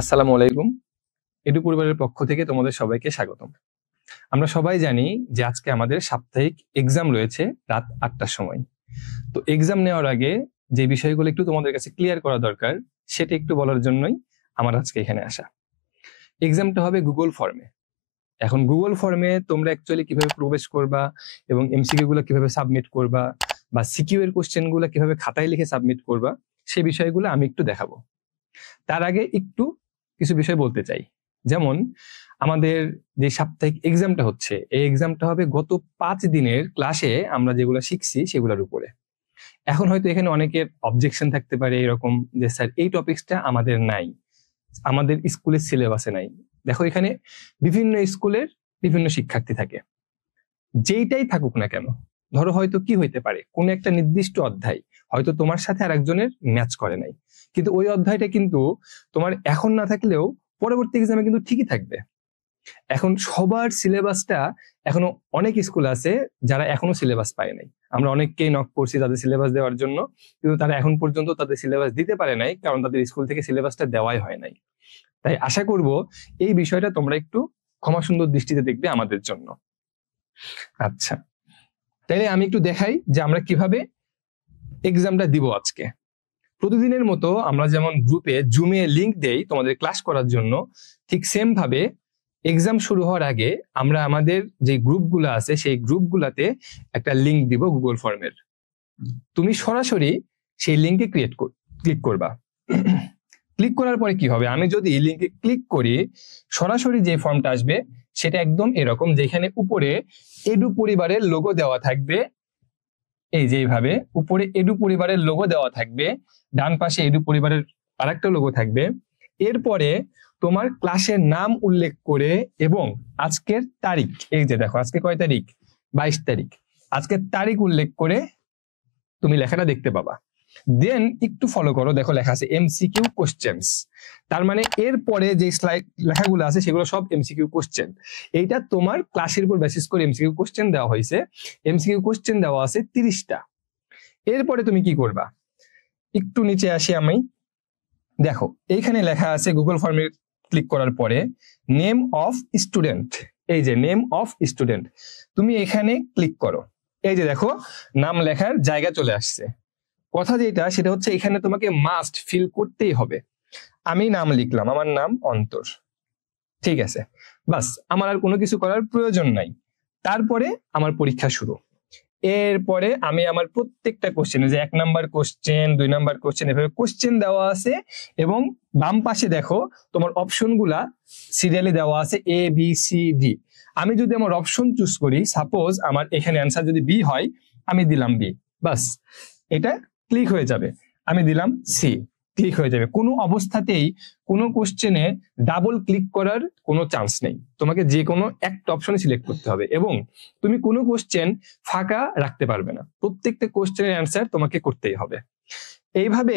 আসসালামু আলাইকুম। এডু পরিবারের পক্ষ থেকে তোমাদের সবাইকে স্বাগতম। আমরা সবাই জানি যে আজকে আমাদের সাপ্তাহিক এক্সাম রয়েছে রাত ৮টার সময়। তো এক্সাম নেওয়ার আগে যে বিষয়গুলো একটু তোমাদের কাছে ক্লিয়ার করা দরকার সেটা একটু বলার জন্যই আমার আজকে এখানে আসা। এক্সামটা হবে গুগল ফর্মে। এখন গুগল ফর্মে তোমরা অ্যাকচুয়ালি কিভাবে প্রবেশ করবা এবং এমসিকিউ গুলো কিভাবে সাবমিট করবা বা সিকিউ এর কোশ্চেন গুলো কিভাবে খাতায় লিখে সাবমিট করবা সেই বিষয়গুলো আমি একটু দেখাবো। তার আগে একটু কিছু বিষয় বলতে চাই। যেমন আমাদের যে সাপ্তাহিক এক্সামটা হচ্ছে এই এক্সামটা হবে গত 5 দিনের ক্লাসে আমরা যেগুলো শিখছি সেগুলোর উপরে। এখন হয়তো এখানে অনেকের অবজেকশন থাকতে পারে এরকম যে স্যার এই টপিকসটা আমাদের নাই, আমাদের স্কুলের সিলেবাসে নাই। দেখো এখানে বিভিন্ন স্কুলের বিভিন্ন শিক্ষার্থী থাকে, যেইটাই থাকুক না কেন। ধরো হয়তো কি হইতে পারে কোন একটা নির্দিষ্ট অধ্যায় হয়তো তোমার সাথে আরেকজনের ম্যাচ করে নাই, কিন্তু ওই অধ্যায়টা কিন্তু তোমার এখন না থাকলেও পরবর্তী এক্সামে কিন্তু ঠিকই থাকবে। এখন সবার সিলেবাসটা এখনো অনেক স্কুল আছে যারা এখনো সিলেবাস পায় নাই। আমরা অনেককেই নক করছি তাদের সিলেবাস দেওয়ার জন্য, কিন্তু তারা এখন পর্যন্ত তাদের সিলেবাস দিতে পারে নাই, কারণ তাদের স্কুল থেকে সিলেবাসটা দেওয়াই হয় নাই। তাই আশা করব এই বিষয়টা তোমরা একটু ক্ষমা সুন্দর দৃষ্টিতে দেখবে আমাদের জন্য। আচ্ছা, তাইলে আমি একটু দেখাই যে আমরা কিভাবে এক্সামটা দিব আজকে। প্রতিদিনের মতো আমরা যেমন গ্রুপে জুমে লিংক দেই তোমাদের ক্লাস করার জন্য, ঠিক সেম ভাবে এক্সাম শুরু হওয়ার আগে আমরা আমাদের যে গ্রুপগুলো আছে সেই গ্রুপগুলোতে একটা লিংক দিব গুগল ফর্মের। তুমি সরাসরি সেই লিংকে ক্লিক করবা। ক্লিক করার পরে কি হবে, আমি যদি লিংকে ক্লিক করি সরাসরি যে ফর্মটা আসবে সেটা একদম এরকম, যেখানে উপরে এডু পরিবারের লোগো দেওয়া থাকবে। এই যে এইভাবে উপরে এডু পরিবারের লোগো দেওয়া থাকবে, ডান পাশে এডু পরিবারের আরেকটা লোগো থাকবে। এরপরে তোমার ক্লাসের নাম উল্লেখ করে এবং আজকের তারিখ, এই যে দেখো আজকে কয় তারিখ, 22 তারিখ, আজকের তারিখ উল্লেখ করে তুমি লেখাটা দেখতে পাবা। দেন একটু ফলো করো, দেখো লেখা আছে এমসিকিউ কোশ্চেনস। তার মানে এরপরে যে স্লাইড লেখাগুলো আছে সেগুলো সব এমসিকিউ কোশ্চেন। এইটা তোমার ক্লাসের উপর বেসিস করে এমসিকিউ কোশ্চেন দেওয়া হয়েছে। এমসিকিউ কোশ্চেন দেওয়া আছে 30টা। এরপরে তুমি কি করবা, একটু নিচে আসি আমি, দেখো এইখানে লেখা আছে গুগল ফর্মে ক্লিক করার পরে নেম অফ স্টুডেন্ট। এই যে নেম অফ স্টুডেন্ট, তুমি এখানে ক্লিক করো। এই যে দেখো নাম লেখার জায়গা চলে আসছে। কথা যেটা সেটা হচ্ছে এখানে তোমাকে মাস্ট ফিল করতেই হবে। আমি নাম লিখলাম, আমার নাম অন্তর, ঠিক আছে, বাস, আমার আর কোনো কিছু করার প্রয়োজন নাই। তারপরে আমার পরীক্ষা শুরু। এরপরে আমি আমার প্রত্যেকটা কোশ্চেনে, যে 1 নাম্বার কোশ্চেন 2 নাম্বার কোশ্চেন, এভাবে কোশ্চেন দেওয়া আছে এবং বাম পাশে দেখো তোমার অপশন গুলা সিরিয়ালি দেওয়া আছে এ বি সি ডি। আমি যদি আমার অপশন চুজ করি, সাপোজ আমার এখানে অ্যান্সার যদি বি হয়, আমি দিলাম বি, বাস এটা ক্লিক হয়ে যাবে। আমি দিলাম সি, ক্লিক হয়ে যাবে। কোনো অবস্থাতেই কোনো কোশ্চেনে ডাবল ক্লিক করার কোনো চান্স নেই, তোমাকে যে কোনো একটা অপশনে সিলেক্ট করতে হবে এবং তুমি কোনো কোশ্চেন ফাঁকা রাখতে পারবে না, প্রত্যেকটা কোশ্চেনের অ্যান্সার তোমাকে করতেই হবে। এইভাবে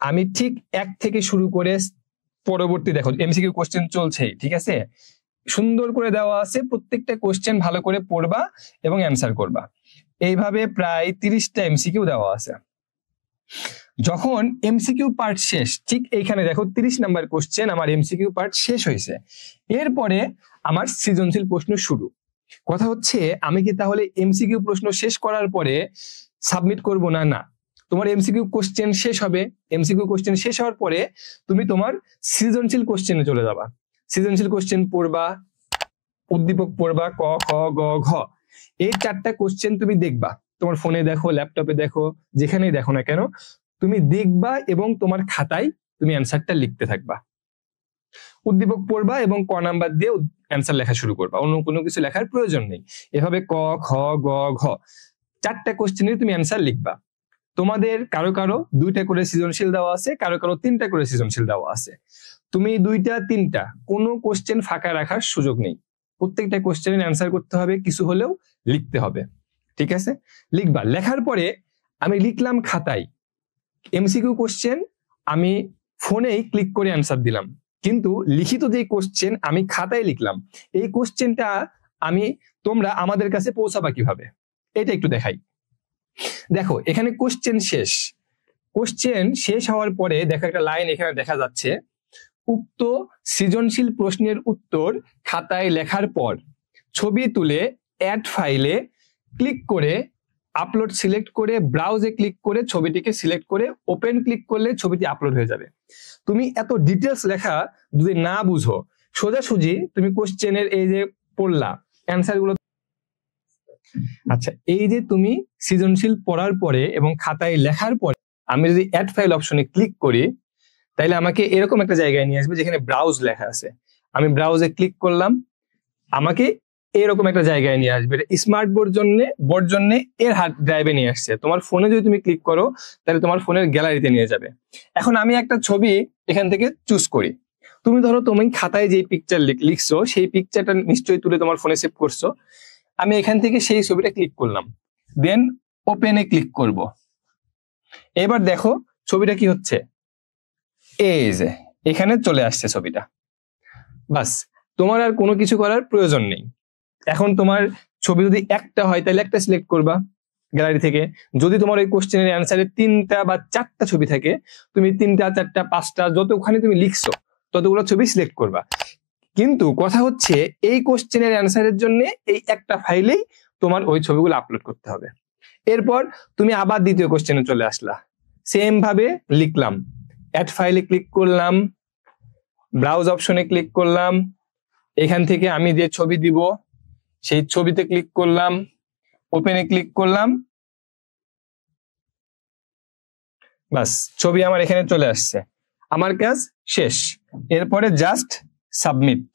আমি ঠিক 1 থেকে শুরু করে পরবর্তী, দেখো এমসিকিউ কোশ্চেন চলছেই, ঠিক আছে, সুন্দর করে দেওয়া আছে, প্রত্যেকটা কোশ্চেন ভালো করে পড়বা এবং অ্যান্সার করবা। এইভাবে প্রায় 30টা এমসিকিউ দেওয়া আছে। যখন এমসিকিউ পার্ট শেষ, ঠিক এইখানে দেখো 30 নাম্বার কোশ্চেন আমার এমসিকিউ পার্ট শেষ হয়েছে, এরপরে আমার সৃজনশীল প্রশ্ন শুরু। কথা হচ্ছে আমি কি তাহলে এমসিকিউ প্রশ্ন শেষ করার পরে সাবমিট করব না? না, তোমার এমসিকিউ কোশ্চেন শেষ হবে, এমসিকিউ কোশ্চেন শেষ হওয়ার পরে তুমি তোমার সৃজনশীল কোশ্চেনে চলে যাবা। সৃজনশীল কোশ্চেন পড়বা, উদ্দীপক পড়বা, ক খ গ ঘ, এই 4টা কোশ্চেন তুমি দেখবা, তোমার ফোনে দেখো, ল্যাপটপে দেখো, যেখানেই দেখো না কেন তুমি দেখবা এবং তোমার খাতায় তুমি অ্যান্সারটা লিখতে থাকবা। উদ্দীপক পড়বা এবং ক নাম্বার দিয়ে অ্যান্সার লেখা শুরু করবা, অন্য কোনো কিছু লেখার প্রয়োজন নেই। এভাবে ক খ গ ঘ 4টা কোশ্চেনের তুমি অ্যান্সার লিখবা। তোমাদের কারো কারো 2টা করে সৃজনশীল দেওয়া আছে, কারো কারো 3টা করে সৃজনশীল দেওয়া আছে। তুমি 2টা 3টা কোনো কোশ্চেন ফাঁকা রাখার সুযোগ নেই, প্রত্যেকটা কোশ্চেনের অ্যান্সার করতে হবে, কিছু হলেও লিখতে হবে, ঠিক আছে। লিখবা, লেখার পরে আমি লিখলাম খাতায় এমসিকিউ কোশ্চেন, আমি ফোনেই ক্লিক করে অ্যান্সার দিলাম, কিন্তু লিখিত যে কোশ্চেন আমি খাতায় লিখলাম, এই কোশ্চেনটা আমি তোমরা আমাদের কাছে পৌঁছাবা কিভাবে এটা একটু দেখাই। দেখো এখানে কোশ্চেন শেষ, কোশ্চেন শেষ হওয়ার পরে দেখো একটা লাইন এখানে দেখা যাচ্ছে, উক্ত সৃজনশীল প্রশ্নের উত্তর খাতায় লেখার পর ছবি তুলে অ্যাড ফাইলে ক্লিক করে আপলোড সিলেক্ট করে ব্রাউজে ক্লিক করে ছবিটিকে সিলেক্ট করে ওপেন ক্লিক করলে ছবিটি আপলোড হয়ে যাবে। তুমি এত ডিটেলস লেখা যদি না বুঝো, সোজাসুজি তুমি কোশ্চেনের এই যে পড়লা অ্যান্সার গুলো, আচ্ছা এই যে তুমি সৃজনশীল পড়ার পরে এবং খাতায় লেখার পরে আমি যদি অ্যাড ফাইল অপশনে ক্লিক করি, তাইলে আমাকে এরকম একটা জায়গায় নিয়ে আসবে যেখানে ব্রাউজ লেখা আছে। আমি ব্রাউজে ক্লিক করলাম, আমাকে এরকম একটা জায়গায় নিয়ে আসবে। স্মার্ট বোর্ড জন্য এর হার্ড ড্রাইভে নিয়ে আসছে। তোমার ফোনে যদি তুমি ক্লিক করো তাহলে তোমার ফোনের গ্যালারিতে নিয়ে যাবে। এখন আমি একটা ছবি এখান থেকে চুজ করি। তুমি ধরো তুমি খাতায় যে পিকচার লিখছো সেই পিকচারটা নিশ্চয়ই তুলে তোমার ফোনে সেভ করছো। আমি এখান থেকে সেই ছবিটা ক্লিক করলাম, দেন ওপেনে ক্লিক করব। এবার দেখো ছবিটা কি হচ্ছে, এই যে এখানে চলে আসছে ছবিটা। বাস, তোমার আর কোনো কিছু করার প্রয়োজন নেই। এখন তোমার ছবি যদি একটা হয় তাহলে একটা সিলেক্ট করবা গ্যালারি থেকে। যদি তোমার ওই কোশ্চেনের অ্যান্সারে 3টা বা 4টা ছবি থাকে, তুমি 3টা 4টা 5টা যতখানি তুমি লিখছো ততগুলো ছবি সিলেক্ট করবা। কিন্তু কথা হচ্ছে এই কোশ্চেনের অ্যান্সারের জন্য এই একটা ফাইলেই তোমার ওই ছবিগুলো আপলোড করতে হবে। এরপর তুমি আবার দ্বিতীয় কোশ্চেনে চলে আসলা, সেম ভাবে লিখলাম, অ্যাড ফাইলে ক্লিক করলাম, ব্রাউজ অপশনে ক্লিক করলাম, এখান থেকে আমি যে ছবি দিব সেই ছবিতে ক্লিক করলাম, ওপেনে ক্লিক করলাম, বাস ছবি আমার এখানে চলে আসছে। আমার কাজ শেষ। এরপরে জাস্ট সাবমিট।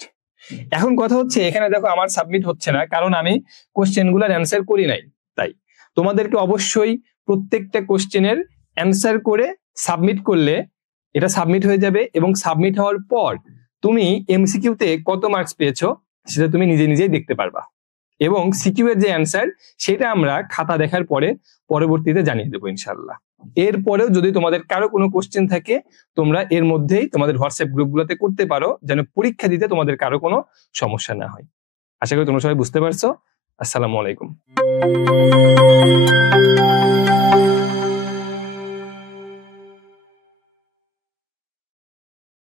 এখন কথা হচ্ছে এখানে দেখো আমার সাবমিট হচ্ছে না, কারণ আমি কোশ্চেনগুলোর অ্যান্সার করি নাই। তাই তোমাদেরকে অবশ্যই প্রত্যেকটা কোশ্চেনের অ্যান্সার করে সাবমিট করলে এটা সাবমিট হয়ে যাবে, এবং সাবমিট হওয়ার পর তুমি এমসিকিউতে কত মার্কস পেয়েছো সেটা তুমি নিজে নিজেই দেখতে পারবা। এবং সিকিউ এর যে অ্যান্সার সেটা আমরা খাতা দেখার পরে পরবর্তীতে জানিয়ে দেবো ইনশাল্লাহ। এরপরেও যদি তোমাদের কারো কোনো কোশ্চেন থাকে তোমরা এর মধ্যেই তোমাদের হোয়াটসঅ্যাপ গ্রুপগুলোতে করতে পারো, যেন পরীক্ষা দিতে তোমাদের কারো কোনো সমস্যা না হয়। আশা করি তোমরা সবাই বুঝতে পারছো। আসসালামু আলাইকুম।